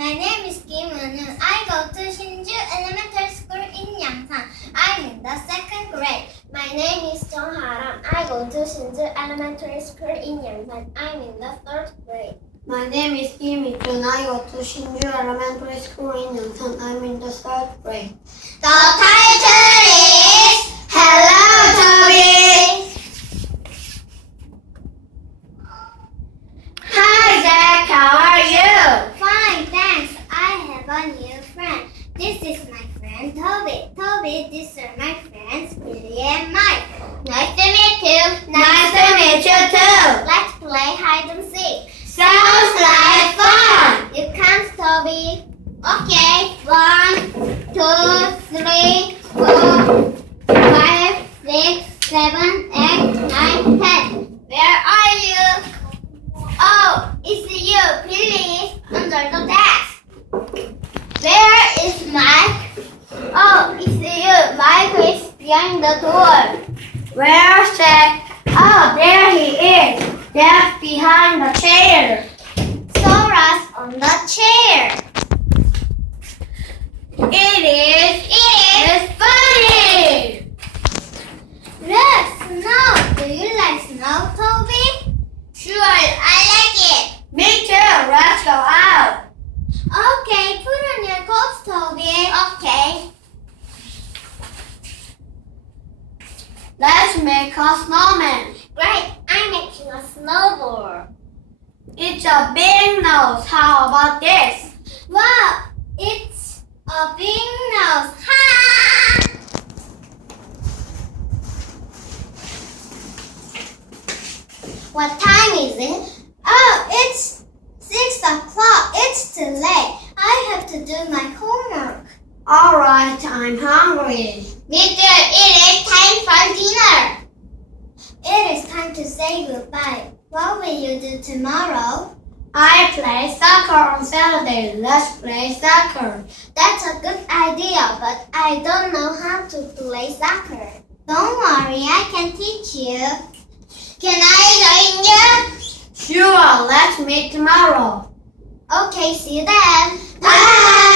My name is Kim Eun-woo. I go to Shinju Elementary School in Yangsan. I'm in the second grade. My name is Jung Ha-ram. I go to Shinju Elementary School in Yangsan. I'm in the third grade. My name is Kim Mi-jun. I go to Shinju Elementary School in Yangsan. I'm in the third grade. The title is Hello, Toby. Hi Zach, how are you? Fine, thanks. I have a new friend. This is my friend Toby. Toby, these are my friends Billy and Mike. Nice to meet you. Nice to meet you too. Let's play hide and seek. Sounds like fun. You count, Toby. Okay. 1, 2, 3, 4, 5, 6, 7, 8, 9, 10. Where are you? Oh, it's you, Billy, under the desk. Where is Mike? Oh, it's you. Mike is behind the door. Where's Zach? Oh, there he is. That's behind the chair. Sora's on the chair. It's funny. Look, snow. Do you like snow, Toby? Sure, I like it. Me too. Let's go out. Okay, put on your coat, Toby. Okay. Let's make a snowman. Great, I'm making a snowball. It's a big nose. How about this? Wow, it's a big nose. Ha! What time is it? Oh, it's 6 o'clock. It's too late. I have to do my homework. All right, I'm hungry. Me too. It is time for dinner. It is time to say goodbye. What will you do tomorrow? I play soccer on Saturday. Let's play soccer. That's a good idea, but I don't know how to play soccer. Don't worry, I can teach you. Can I join you? Sure, let's meet tomorrow. Okay, see you then. Bye.